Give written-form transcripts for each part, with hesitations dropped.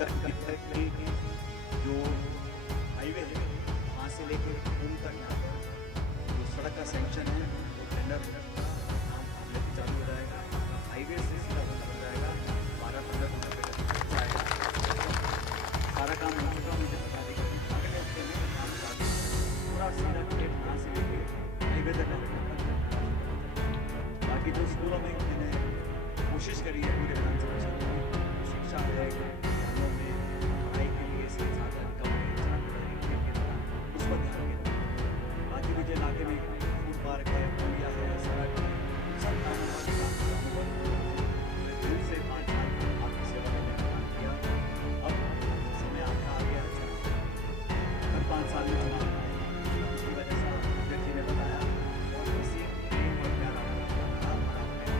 करके जो हाईवे है वहाँ से लेकर पूल तक यहाँ पर जो सड़क का सेंक्शन है वो टेंडर काम लेके चालू हो जाएगा। हाईवे से सीधा बन जाएगा, 12-15 किलोमीटर का जाएगा। सारा काम हो चुका, मुझे बता दी गई अगले हफ्ते में काम चालू पूरा सीधा खेत यहाँ से लेके हाईवे तक बाकी जो स्कूलों में मैंने कोशिश करी है पूरे विधानसभा क्षेत्र में शिक्षा है, गाँवों में पढ़ाई के लिए संसाधन कम उस पर ध्यान देना। बाकी मुझे इलाके में फूड पार्क है, पुलिया है, सड़क है, सब कामों दिल से 5 साल आपकी सेवा करने का काम किया। अब समय आपका आ गया, हर 5 साल में चुनाव आए, इसकी वजह से अध्यक्ष जी ने बताया और इसी प्रेम और प्यार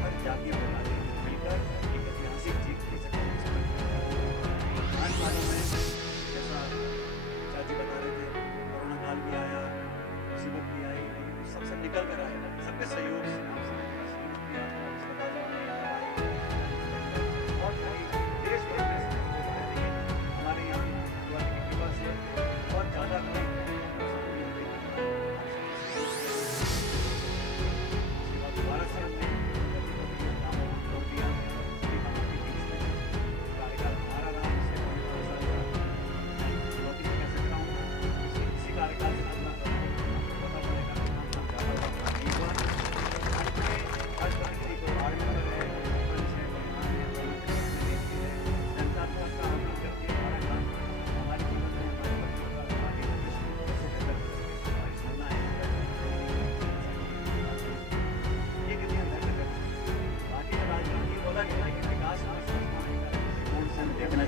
हर जातीय प्रणाली मिलकर एक ऐतिहासिक जीत की सकते हैं। 5 सालों में जैसा चाची बता रहे थे, कोरोना काल भी आया, मुसीबत भी आई, लेकिन सबसे निकल कर आया, सबके सहयोग से और देश भर में हमारे यहाँ भगवान की कृपा से बहुत ज़्यादा दोबारा से हमने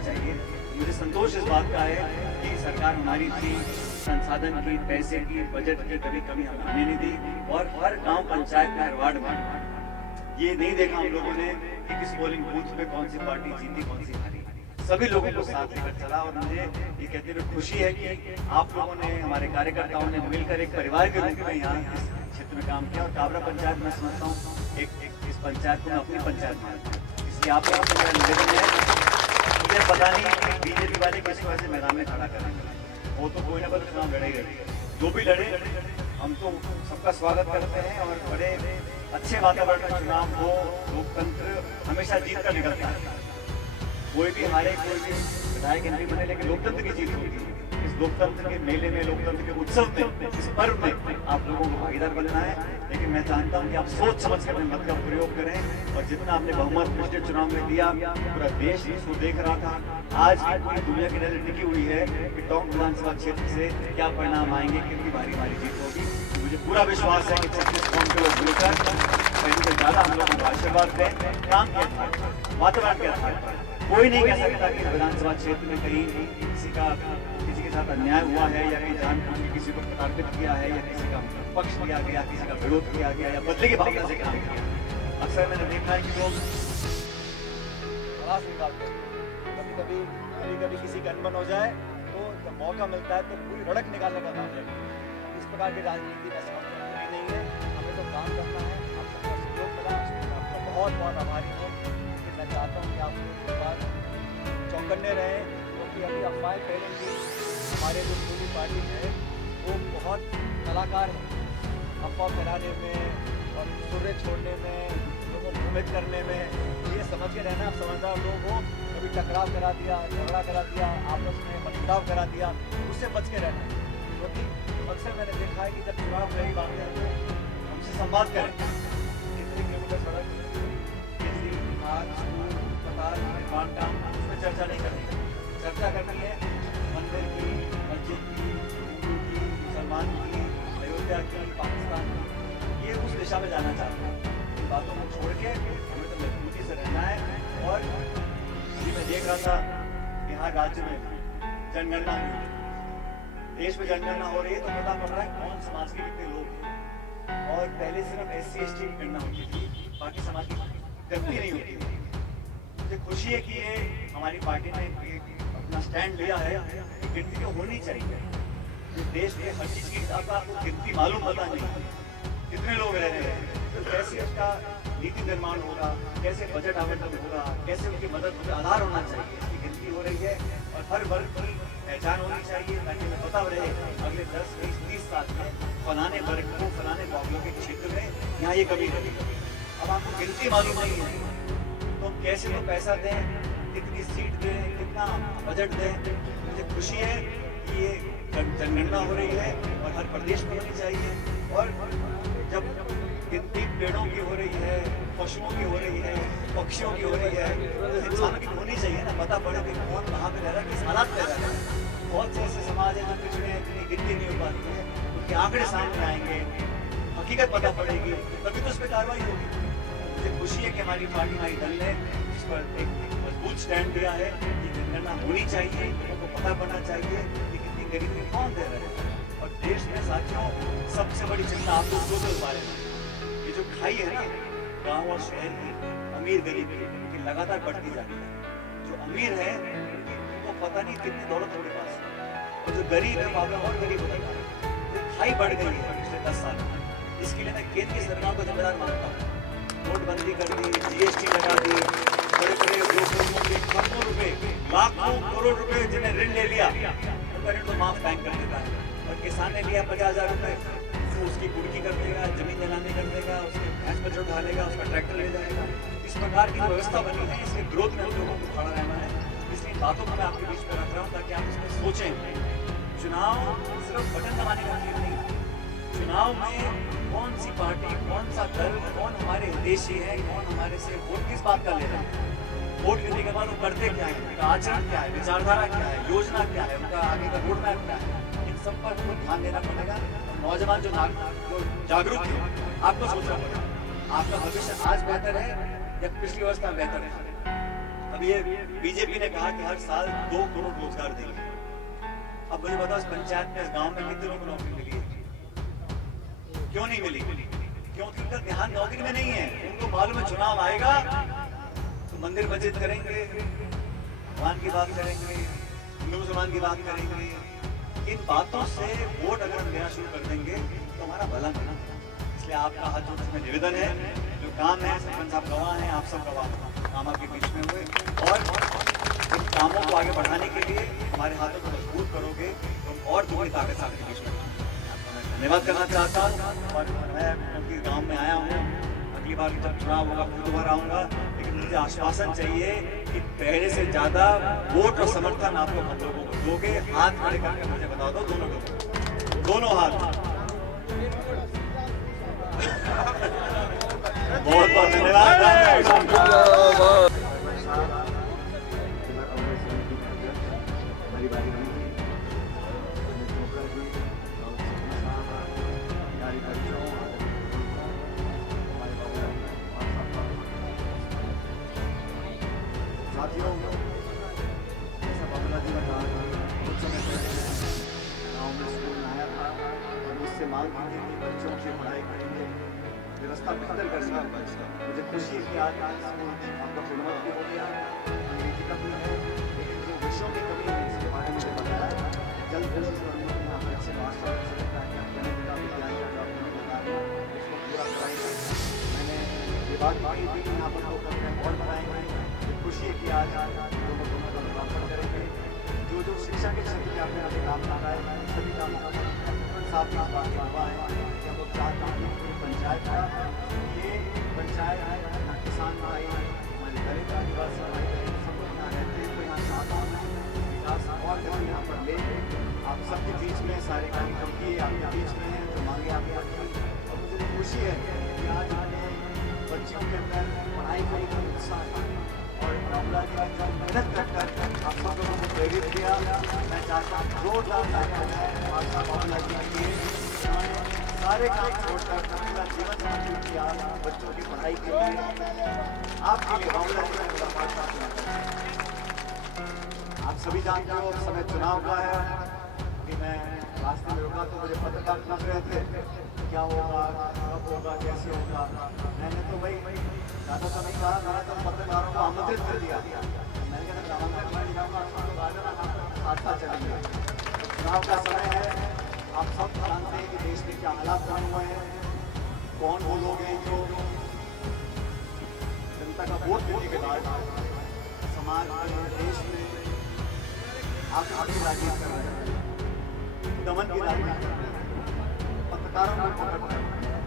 चाहिए। मुझे संतोष इस बात का है कि सरकार हमारी थी, संसाधन की, पैसे की, बजट की कभी कमी हम आने नहीं दी और हर गांव पंचायत में, हर वार्ड में ये नहीं देखा हम लोगों ने कि किस पोलिंग बूथ पे कौन सी पार्टी जीती, कौन सी हारी। सभी लोगों को साथ लेकर चला और मुझे ये कहते हुए खुशी है कि आप लोगों ने, हमारे कार्यकर्ताओं ने मिलकर एक परिवार के रूप में यहाँ इस क्षेत्र में काम किया और काबरा पंचायत मैं समझता हूँ एक इस पंचायत को मैं अपनी पंचायत मानता हूँ। इसलिए आप लोगों से मेरा निवेदन है, मुझे पता नहीं कि बीजेपी वाले किस वजह से मैदान में खड़ा करेंगे, वो तो कोई ना कोई चुनाव लड़ेगा, जो भी लड़े हम तो सबका स्वागत करते हैं और बड़े अच्छे वातावरण में चुनाव हो। लोकतंत्र हमेशा जीत कर निकलता है, कोई भी हारे, कोई भी विधायक एमपी बने, लेकिन लोकतंत्र की जीत होती है। इस लोकतंत्र के मेले में, लोकतंत्र के उत्सव में, इस पर्व में आप लोगों को भागीदार बनना है। लेकिन मैं जानता हूं कि आप सोच समझ कर मत का प्रयोग करें और जितना आपने बहुमत पिछले चुनाव में दिया, पूरा देश इसको देख रहा था। आज पूरी दुनिया की नजर टिकी हुई है कि टोंक विधानसभा क्षेत्र से क्या परिणाम आएंगे, कितनी भारी जीत होगी। मुझे पूरा विश्वास है कि 36 कौम के लोग मिलकर कहीं से ज्यादा हम लोगों को आशीर्वाद दें। काम के आधार पर, वातावरण के आधार पर कोई नहीं कह सकता कि विधानसभा क्षेत्र में कहीं किसी के साथ अन्याय हुआ है या कहीं जानबूझ के किसी को प्रताड़ित किया है या किसी का पक्ष लिया गया, किसी का विरोध किया गया या बदले की भावना से काम किया। अक्सर मैंने देखा है कि लोग तलाश निकालते हैं, कभी किसी का अनबन हो जाए तो जब मौका मिलता है तो पूरी रड़क निकालने का काम करते हैं। इस प्रकार की राजनीति में समझ नहीं है, हमें तो काम करना है। आप सबका सहयोग मिला, आपका बहुत बहुत आभारी हूँ। मैं चाहता हूँ कि आप लोग इस बार चौकन्ने रहें, क्योंकि अभी अफवाहें फैलेंगी। हमारे जो पूरी पार्टी है वो बहुत कलाकार है अफवाह फैलाने में और सुर्रे छोड़ने में, लोगों को भ्रमित करने में। ये समझ के रहना, आप समझदार लोग हो, कभी टकराव करा दिया, झगड़ा करा दिया, आपस में मतभेद करा दिया, उससे बच के रहना है। क्योंकि अक्सर मैंने देखा है कि जब चुनाव कई बात है तो हमसे संवाद करें, कितने किलोमीटर सड़क, निर्माण काम, उस पर चर्चा नहीं करनी। चर्चा करनी है मंदिर की, मस्जिद की, हिंदू की, मुसलमान की, अयोध्या की, पाकिस्तान की। ये उस दिशा में जाना चाहते हैं। इन बातों को छोड़ के हमें तो मजबूती से रहना है। और अभी मैं देख रहा था कि हर राज्य में जनगणना हुई है, देश में जनगणना हो रही है, तो पता पड़ रहा है कौन समाज के कितने लोग हैं। और पहले सिर्फ SC ST की गणना होती थी, बाकी समाज की गणना नहीं होती थी। मुझे खुशी है कि ये हमारी पार्टी ने अपना स्टैंड लिया है कि गिनती तो होनी चाहिए। जो देश में हर चीज़ की आपको गिनती मालूम पता नहीं कितने लोग रह रहे हैं, तो कैसे उसका नीति निर्माण होगा, कैसे बजट आवंटन होगा, कैसे उनकी मदद का आधार होना चाहिए, इसकी गिनती हो रही है। और हर वर्ग की पहचान होनी चाहिए, ताकि हमें पता रहे अगले 10, 20, 30 साल में फलाने वर्ग को फलाने बाबुओं के क्षेत्र में यहाँ ये कमी रही। अब आपको गिनती मालूम नहीं है तो हम कैसे तो पैसा दें, कितनी सीट दें, कितना बजट दें। मुझे खुशी है कि ये जनगणना हो रही है और हर प्रदेश में होनी चाहिए। और जब गिनती पेड़ों की हो रही है, पशुओं की हो रही है, पक्षियों की हो रही है, तो इंसानों की होनी चाहिए ना, पता पड़े कि कौन कहाँ पे रह रहा है, किस हालात में रह रहा है। बहुत से ऐसे समाज है जो पिछड़े हैं, जिनकी गिनती नहीं हो पाती है, उनके आंकड़े सामने आएंगे, हकीकत पता पड़ेगी, तभी तो उस पर कार्रवाई होगी। मुझे खुशी है कि हमारी पार्टी, हमारी दल ने इस पर एक मजबूत स्टैंड लिया है कि जनगणना होनी चाहिए, लोगों को पता पड़ना चाहिए कि कितनी गरीबी कौन दे रहे हैं। और देश में साथियों सबसे बड़ी चिंता आप लोग सोचो इस बारे में, ये जो खाई है ना गांव और शहर की, अमीर गरीब की लगातार बढ़ती जा रही है। जो अमीर है उनको पता नहीं कितनी दौलत उनके पास है, और जो गरीब है वो और गरीब होता जा रहा है। तो खाई बढ़ गई है पिछले 10 साल में। इसके लिए मैं केंद्रीय सरकार को जिम्मेदार मानता हूँ। नोटबंदी कर दी, GST लगा दी, बड़े बड़े उद्योगों के खरबों रुपए, लाखों करोड़ रुपए जिन्हें ऋण ले लिया, उनका ऋण तो माफ बैंक कर देता है। और किसान ने लिया 50,000 रुपए, तो उसकी कुर्की कर देगा, जमीन नीलामी कर देगा, उसके भैंस बच्चे उठा लेगा, उसका ट्रैक्टर ले जाएगा। इस प्रकार की व्यवस्था बनी है, इसके विरोध में हम लोगों को खड़ा रहना है। इसलिए बातों को मैं आपके बीच में रख रहा हूँ ताकि आप इसमें सोचें। चुनाव सिर्फ बटन दबाने का खेल नहीं। चुनाव में कौन सी पार्टी, कौन सा दल, कौन हमारे हितैषी है, कौन हमारे से वोट किस बात का ले रहा है, वोट लेने के बाद वो करते क्या है, उनका आचरण क्या है, विचारधारा क्या है, योजना क्या है, उनका आगे का रोड मैप क्या है, इन सब पर हमको ध्यान देना पड़ेगा। नौजवान जो जागरूक है, आपको सोचना पड़ेगा आपका भविष्य आज बेहतर है या पिछली अवस्था में बेहतर है। अब ये बीजेपी ने कहा कि हर साल 2 करोड़ रोजगार देंगे। अब मुझे बताओ इस पंचायत में, इस गांव में कितने लोगों को नौकरी मिली है? क्यों नहीं मिली? क्योंकि उनका ध्यान नौकरी में नहीं है। उनको मालूम है चुनाव आएगा तो मंदिर मस्जिद करेंगे, भगवान की बात करेंगे, हिंदू मुसलमान की बात करेंगे। इन बातों से वोट अगर हम देना शुरू कर देंगे तो हमारा भला नहीं। इसलिए आपका हाथ जोड़ में निवेदन है, जो काम है, सरपंच साहब गवाह हैं, आप सब गवाह काम आपके बीच में हुए, और इन कामों को आगे बढ़ाने के लिए हमारे हाथों को मजबूत करोगे तो और दुगनी ताकत आपके बीच में। धन्यवाद करना चाहता हूँ। और मैं क्योंकि गाँव में आया हूँ, अगली बार जब चुनाव होगा फिर दोबारा आऊँगा, लेकिन मुझे आश्वासन चाहिए कि पहले से ज़्यादा वोट और समर्थन आप लोग हम लोगों को दोगे। हाथ खड़े करके मुझे बता दो, दोनों लोग, दोनों हाथ। बहुत बहुत धन्यवाद। साथियों, जैसा बाबूला जी ने कहा, कुछ समय पहले गाँव में स्कूल में आया था और मुझसे मांग की थी कि बच्चों की पढ़ाई के लिए व्यवस्था बेहतर कर सकें। मुझे खुशी है कि आज स्कूल आपका गुणवत्ता भी हो गया, अंग्रेजी का भी है, लेकिन जो विषयों की कमी है इसके बारे में मुझे बताया। जल्द कोशिश करूँगा कि यहाँ अच्छे मास्टर उसको पूरा कराएंगे। मैंने ये बात कही थी कि यहाँ पर लोग और बनाएंगे। खुशी है कि आज दोनों का लोकार्पण करेंगे। जो शिक्षा के क्षेत्र में आपने अभी काम कर रहा है, सभी काम साफ इस बात का हुआ है कि हम लोग चाहते हैं कि पूरी पंचायत का ये पंचायत है, किसान भाई, हमारे दलित आदिवासी भाई बहन सब लोग यहाँ रहते हैं, तो यहाँ चाहता हूँ विकास और गति यहाँ पर ले। आप सबके बीच में सारे कार्यक्रम किए, आपके बीच में हैं, जो मांगे आपके रखी। और मुझे खुशी है कि आज हमने बच्चियों के अंदर पढ़ाई को लेकर उत्साह है और बाबूला जी ने जो मेहनत कर आप सब लोगों को प्रेरित किया। मैं चाहता हूँ जोरदार तालियां हैं बाबूला जी के लिए। उन्होंने सारे काम छोड़कर अपना जीवन समर्पित किया बच्चों की पढ़ाई के लिए। आपके लिए बाबूला जी ने आप सभी जानते हो समय चुनाव का है कि मैं रास्ते में रुका तो मुझे पत्रकार पूछ रहे थे क्या होगा, कब होगा, कैसे होगा। मैंने तो भाई ज़्यादा तो नहीं कहा, मैंने तो पत्रकारों को आमंत्रित कर दिया। मैंने कहा आमंत्रित नहीं जाऊँगा, साथ साथ चलेंगे। चुनाव का समय है, आप सब जानते हैं कि देश में क्या हालात बने हुए हैं, कौन वो लोग हैं जो जनता का वोट देने के बाद समाज में, देश में आप आगे राजनीति कर रहे हैं, दमन की राजनीति कर रहे हैं, पत्रकारों को पकड़ रहे हैं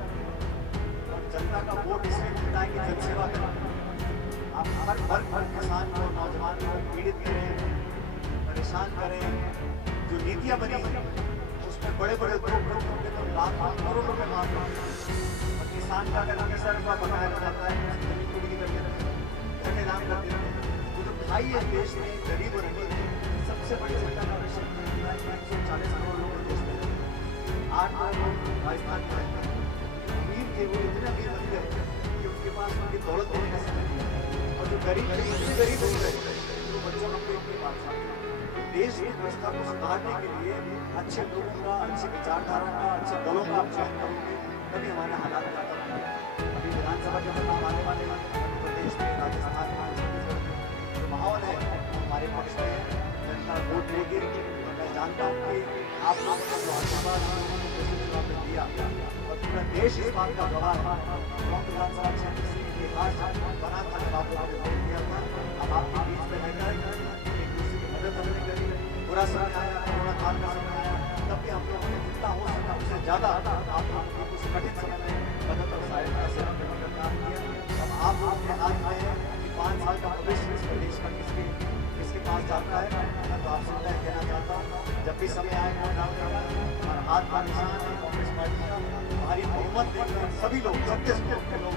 और जनता का वोट इसलिए मिलता है कि जनसेवा करें। आप हर वर्ग हर किसान को नौजवान को पीड़ित करें, परेशान करें। जो नीतियां बनी उसमें बड़े बड़े उद्योग होंगे तो लाखों करोड़ों रुपए मांग और किसान का अगर 10,000 रुपया बकाया रह जाता है, जमीन को बिक्री करके दाम कर देते हैं। तो जो खाई है देश में गरीब और अमीर सबसे बड़ी जनता का विषय 140 करोड़ लोग देश में 8 करोड़ लोग राजस्थान में रहते हैं। अमीर थे वो इतने अमीर बन गए कि उनके पास उनकी दौलत देने का समय नहीं है और जो गरीब थे इतने गरीब हो गए तो बच्चों को पेट के पास देश की व्यवस्था को सुधारने के लिए अच्छे लोगों का, अच्छी विचारधारा का, अच्छे दलों का आप चयन करोगे तभी हमारे हालात बेहतर होंगे। अभी विधानसभा के परिणाम आने वाले मध्य प्रदेश में, राजस्थान में, छत्तीसगढ़ में जो माहौल है हमारे पक्ष में है। जनता वोट देगी और मैं जानता हूँ कि आप लोगों ने जो आशीर्वाद चुनाव में दिया और पूरा देश इस बात का गवाह है। विधानसभा क्षेत्र से इतिहास बना था जब आप लोगों ने वोट दिया था। अब आपके बीच में रहकर एक दूसरे की मदद हमने करी। बुरा समय आया, कोरोना काल का समय आया, तब भी हम लोगों ने जितना हो सका उससे ज्यादा आप लोगों की उस कठिन समय में मदद और सहायता से हमने काम किया। अब आप लोगों के हाथ में है कि 5 साल का भविष्य इस प्रदेश का किसके पास जाता है। मैं तो आपसे तय कहना चाहता हूँ जब भी समय आए वोट डालने का हमारा हाथ का निशान है कांग्रेस पार्टी का। हमारी बहुमत देखकर सभी लोग 36 करोड़ के लोग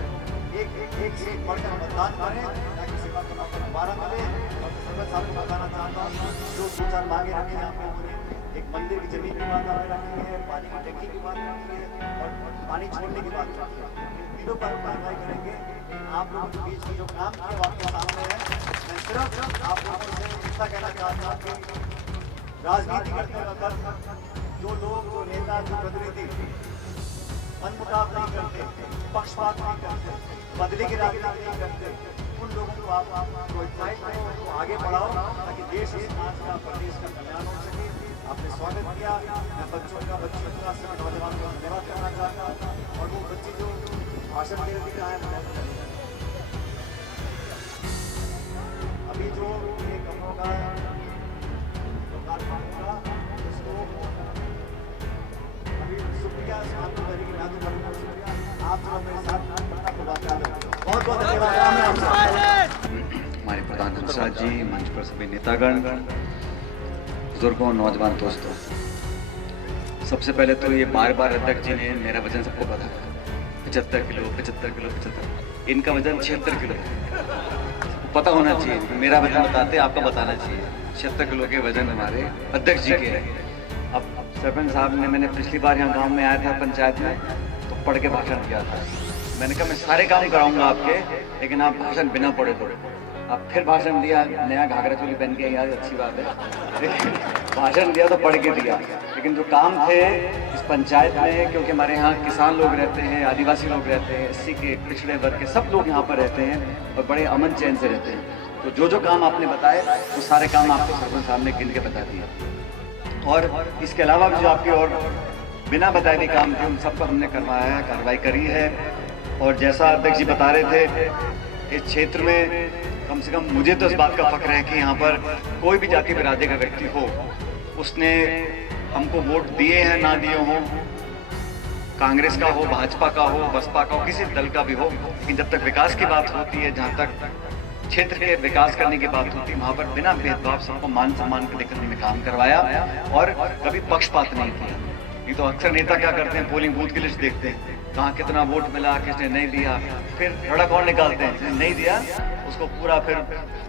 एक सीट बढ़कर मतदान करें ताकि सेवा चुनाव पर दोबारा मिले। और सरपंच साहब को बताना चाहता हूँ जो 2-4 मांगे रखी हैं आप लोगों ने, एक मंदिर की जमीन की बात आपने रखी है, पानी की टंकी की बात रखी है और पानी छोड़ने की बात रखी है। इन तीनों पर कार्रवाई करेंगे। आप लोगों के बीच में जो काम किया वो आपके सामने है। मैं सिर्फ आप लोगों से इतना कहना चाहता हूँ कि राजनीति करते वक्त जो लोग, जो नेता, जो प्रतिनिधि मनमुटाव नहीं करते, पक्षपात नहीं करते, बदले की राजनीति नहीं करते, उन लोगों को आप प्रोत्साहित करो, उनको आगे बढ़ाओ ताकि देश और समाज का, प्रदेश का कल्याण हो सके। आपने स्वागत किया। मैं बच्चों का, बच्चियों का, सभी नौजवानों का धन्यवाद करना चाहता हूँ और वो बच्ची जो भाषण दे रही है अभी जो एक कमरों का लोकार्पण होगा उसको अभी शुक्रिया आपको करेंगे। मैं तो करूँगा शुक्रिया आप जो मेरे साथ बहुत बहुत धन्यवाद। हमारे प्रधान प्रसाद जी, मंच पर सभी नेतागण, बुजुर्गों, नौजवान दोस्तों, सबसे पहले तो ये बार बार अध्यक्ष जी ने मेरा वजन सबको बताया 75 किलो 75 किलो 75। इनका वजन 76 किलो है। पता होना चाहिए, मेरा वजन बताते आपका बताना चाहिए। 76 किलो के वजन हमारे अध्यक्ष जी के हैं। अब सरपंच साहब ने, मैंने पिछली बार यहाँ गाँव में आया था पंचायत में तो पढ़ के भाषण दिया था। मैंने कहा मैं सारे काम कराऊंगा आपके, लेकिन आप भाषण बिना पढ़े दो। अब फिर भाषण दिया, नया घाघरा चोली पहन के, यार अच्छी बात है, लेकिन भाषण दिया तो पढ़ के दिया। लेकिन जो काम थे इस पंचायत में, क्योंकि हमारे यहाँ किसान लोग रहते हैं, आदिवासी लोग रहते हैं, एससी के, पिछड़े वर्ग के सब लोग यहाँ पर रहते हैं और बड़े अमन चैन से रहते हैं। तो जो काम आपने बताए वो सारे काम आपको सरपंच साहब ने गिन के बता दिए। और इसके अलावा भी जो आपके और बिना बताए भी काम थे उन सब पर हमने करवाया है, कार्रवाई करी है। और जैसा अध्यक्ष जी बता रहे थे, इस क्षेत्र में कम से कम मुझे तो इस बात का फक्र है कि यहाँ पर कोई भी जाति बिरादरी का व्यक्ति हो, उसने हमको वोट दिए हैं ना दिए हों, कांग्रेस का हो, भाजपा का हो, बसपा का हो, किसी दल का भी हो, लेकिन जब तक विकास की बात होती है, जहाँ तक क्षेत्र के विकास करने की बात होती है, वहाँ पर बिना भेदभाव सबको मान सम्मान के लेकर हमने काम करवाया और कभी पक्षपात नहीं किया। ये तो अक्सर नेता क्या करते हैं, पोलिंग बूथ की लिस्ट देखते हैं, कहाँ कितना वोट मिला, किसने नहीं दिया, फिर सड़क और निकालते हैं, जिसने नहीं दिया उसको पूरा फिर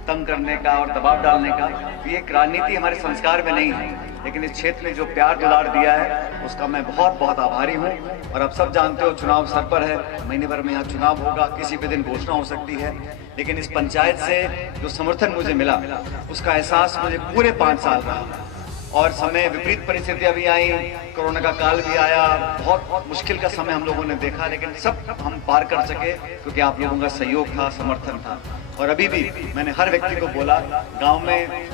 तंग करने का और दबाव डालने का। ये एक राजनीति हमारे संस्कार में नहीं है। लेकिन इस क्षेत्र ने जो प्यार दुलार दिया है उसका मैं बहुत बहुत आभारी हूँ। और अब सब जानते हो चुनाव सर पर है, महीने भर में यहाँ चुनाव होगा, किसी भी दिन घोषणा हो सकती है। लेकिन इस पंचायत से जो समर्थन मुझे मिला उसका एहसास मुझे पूरे 5 साल रहा। और समय विपरीत परिस्थितियां भी आई, कोरोना का काल भी आया, बहुत मुश्किल का समय हम लोगों ने देखा, लेकिन सब हम पार कर सके क्योंकि आप लोगों का सहयोग था, समर्थन था। और अभी भी मैंने हर व्यक्ति को बोला, गांव में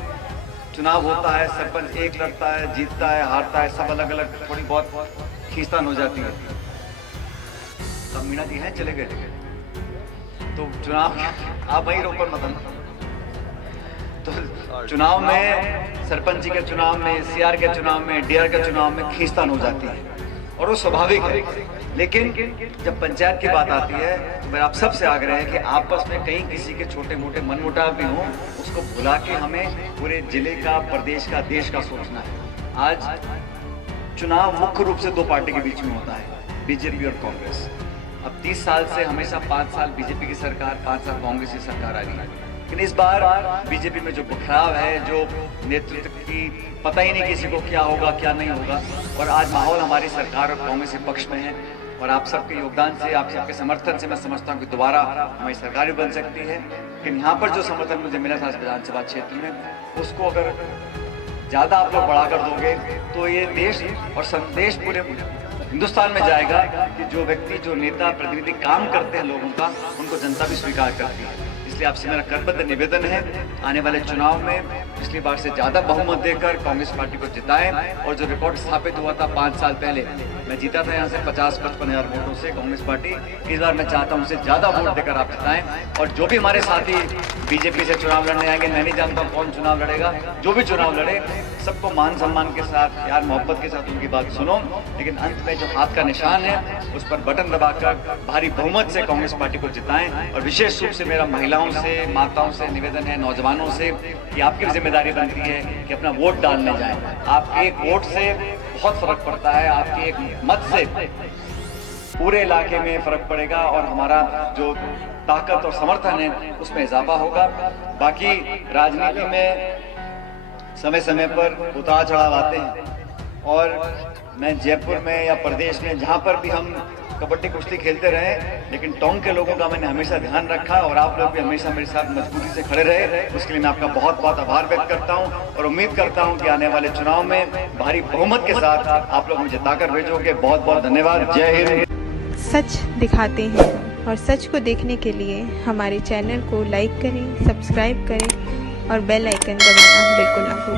चुनाव होता है, सरपंच एक लड़ता है, जीतता है, हारता है, सब अलग अलग थोड़ी बहुत खींचतान हो जाती है। तब मीणा जी हैं, चले गए तो चुनाव आप वहीं रोक कर मतलब तो चुनाव में, सरपंच के चुनाव में, सीआर के चुनाव में, डीआर के चुनाव में खींचतान हो जाती है और वो स्वाभाविक है। लेकिन जब पंचायत की बात आती है तो मेरा आप सबसे आग्रह है कि आपस में कहीं किसी के छोटे मोटे मनमुटाव भी हों, उसको भुला के हमें पूरे जिले का, प्रदेश का, देश का सोचना है। आज चुनाव मुख्य रूप से दो पार्टी के बीच में होता है, बीजेपी और कांग्रेस। अब 30 साल से हमेशा 5 साल बीजेपी की सरकार, 5 साल कांग्रेस की सरकार आ रही है। लेकिन इस बार बीजेपी में जो बिखराव है, जो नेतृत्व की पता ही नहीं किसी को क्या होगा क्या नहीं होगा, और आज माहौल हमारी सरकार और कांग्रेस के पक्ष में है। और आप सबके योगदान से, आप सबके समर्थन से मैं समझता हूँ कि दोबारा हमारी सरकार भी बन सकती है। लेकिन यहाँ पर जो समर्थन मुझे मिला था विधानसभा क्षेत्र में, उसको अगर ज़्यादा आप लोग बढ़ाकर दोगे तो ये देश और संदेश पूरे हिंदुस्तान में जाएगा कि जो व्यक्ति, जो नेता, प्रतिनिधि काम करते हैं लोगों का, उनको जनता भी स्वीकार करती है। इसलिए आपसे मेरा करबद्ध निवेदन है, आने वाले चुनाव में पिछली बार से ज़्यादा बहुमत देकर कांग्रेस पार्टी को जिताएं। और जो रिकॉर्ड स्थापित हुआ था 5 साल पहले, मैं जीता था यहाँ से 50-55 हज़ार वोटों से कांग्रेस पार्टी, इस बार मैं चाहता हूँ उससे ज़्यादा वोट देकर आप जिताएं। और जो भी हमारे साथी बीजेपी से चुनाव लड़ने आएंगे, मैं नहीं जानता हूँ कौन चुनाव लड़ेगा, जो भी चुनाव लड़े सबको मान सम्मान के साथ, प्यार मोहब्बत के साथ उनकी बात सुनो। लेकिन अंत में जो हाथ का निशान है उस पर बटन दबाकर भारी बहुमत से कांग्रेस पार्टी को जिताएं। और विशेष रूप से मेरा महिलाओं से, माताओं से निवेदन है, नौजवानों से, कि आपकी जिम्मेदारी बनती है कि अपना वोट डालने जाएं। आपके एक वोट से बहुत फर्क पड़ता है, आपके एक मत से पूरे इलाके में फर्क पड़ेगा और हमारा जो ताकत और समर्थन है उसमें इजाफा होगा। बाकी राजनीति में समय समय पर उतार चढ़ाव आते हैं और मैं जयपुर में या प्रदेश में जहाँ पर भी हम कबड्डी कुश्ती खेलते रहे, लेकिन टोंक के लोगों का मैंने हमेशा ध्यान रखा और आप लोग भी हमेशा मेरे साथ मजबूती से खड़े रहे। उसके लिए मैं आपका बहुत बहुत आभार व्यक्त करता हूँ और उम्मीद करता हूँ कि आने वाले चुनाव में भारी बहुमत के साथ आप लोग मुझे जिताकर भेजोगे। बहुत बहुत धन्यवाद। जय हिंद। सच दिखाते हैं और सच को देखने के लिए हमारे चैनल को लाइक करें, सब्सक्राइब करें और बेल आइकन दबाना बिल्कुल ना भूलें।